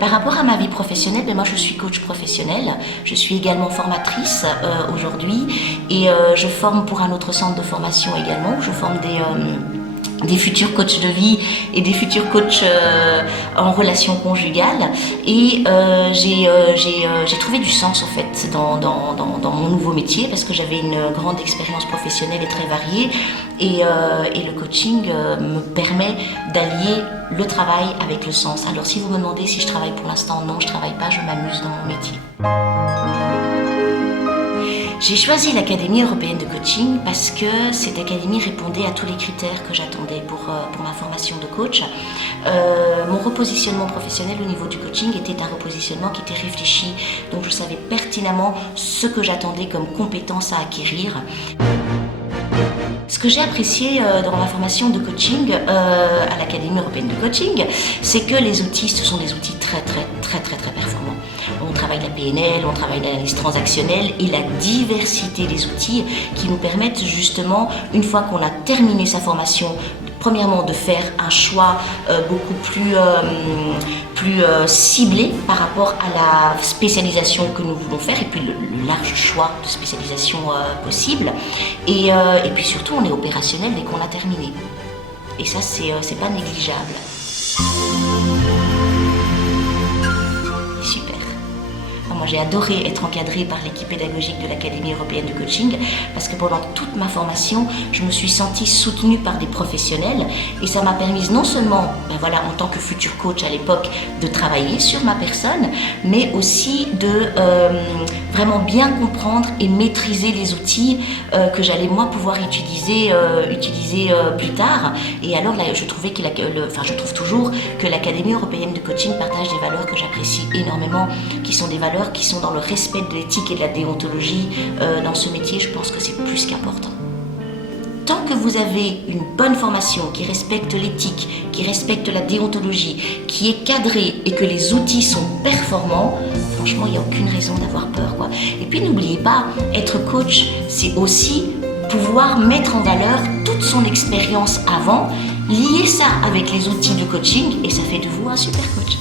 Par rapport à ma vie professionnelle, moi je suis coach professionnelle, je suis également formatrice aujourd'hui et je forme pour un autre centre de formation également, où je forme des futurs coachs de vie et des futurs coachs en relation conjugale et j'ai trouvé du sens en fait dans mon nouveau métier parce que j'avais une grande expérience professionnelle et très variée et le coaching me permet d'allier le travail avec le sens. Alors si vous me demandez si je travaille pour l'instant, non, je travaille pas, je m'amuse dans mon métier. J'ai choisi l'Académie européenne de coaching parce que cette académie répondait à tous les critères que j'attendais pour ma formation de coach. Mon repositionnement professionnel au niveau du coaching était un repositionnement qui était réfléchi, donc je savais pertinemment ce que j'attendais comme compétences à acquérir. Ce que j'ai apprécié dans ma formation de coaching à l'Académie européenne de coaching, c'est que les outils, ce sont des outils très performants. On travaille la PNL, on travaille l'analyse transactionnelle et la diversité des outils qui nous permettent justement, une fois qu'on a terminé sa formation, premièrement de faire un choix beaucoup plus ciblé par rapport à la spécialisation que nous voulons faire et puis le large choix de spécialisation possible et puis surtout on est opérationnel dès qu'on a terminé et ça c'est pas négligeable. Super. Moi j'ai adoré être encadrée par l'équipe pédagogique de l'Académie européenne de coaching parce que pendant toute ma formation, je me suis sentie soutenue par des professionnels et ça m'a permis non seulement, en tant que futur coach à l'époque, de travailler sur ma personne, mais aussi de vraiment bien comprendre et maîtriser les outils que j'allais moi pouvoir utiliser plus tard. Et alors là, je trouve toujours que l'Académie européenne de coaching partage des valeurs que j'apprécie énormément, qui sont des valeurs qui sont dans le respect de l'éthique et de la déontologie dans ce métier. Je pense que c'est plus qu'important. Tant que vous avez une bonne formation qui respecte l'éthique, qui respecte la déontologie, qui est cadrée et que les outils sont performants, franchement, il n'y a aucune raison d'avoir peur, quoi. Et puis n'oubliez pas, être coach, c'est aussi pouvoir mettre en valeur toute son expérience avant, lier ça avec les outils de coaching et ça fait de vous un super coach.